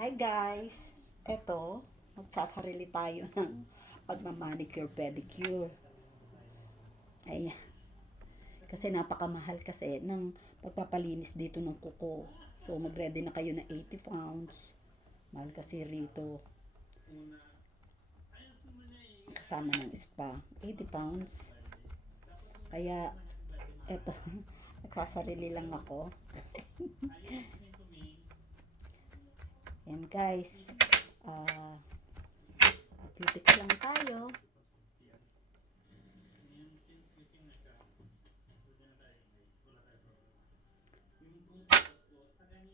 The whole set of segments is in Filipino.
Hi guys! Eto, magsasarili tayo ng pagmamanicure pedicure. Ayan. Kasi napakamahal kasi ng pagpapalinis dito ng kuko. So mag-ready na kayo na 80 pounds. Mahal kasi rito. Kasama ng spa. 80 pounds. Kaya, eto, nagsasarili lang ako. Ayan guys. Cutics lang tayo.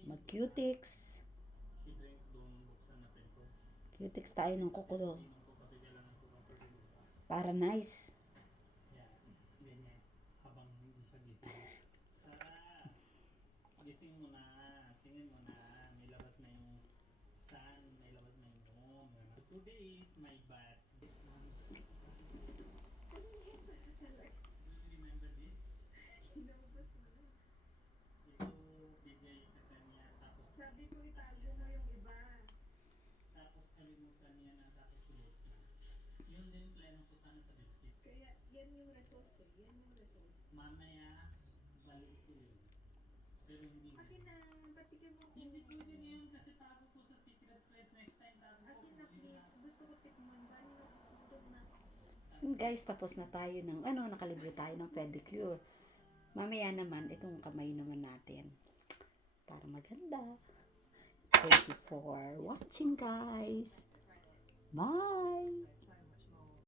Mag-cutics. Cutics tayo ng kuko. Para nice. Gising mo na, tingin mo na, may labas na yung sun, may labas na yung moon. Today is my birthday. Remember this? Inubos mo na. Ito bigay sa kanya, tapos Sabi ko itago mo yung iba. tapos kalimutan niya na, tapos ulit na. Yun din plano ko sana sa biscuit. Kaya yan yung result ko. Yan yung result. Mamaya, balik ko yun. Pero hindi na. Akin na, patikin mo ko. Hindi pwede na yun kasi tago ko sa secret place. Next time tago ko. Akin na please. Gusto ko tikman. Dahil nagutom na. Guys, tapos na tayo ng nakalibre tayo ng pedicure. Mamaya naman, itong kamay naman natin. Para maganda. Thank you for watching, guys. Bye!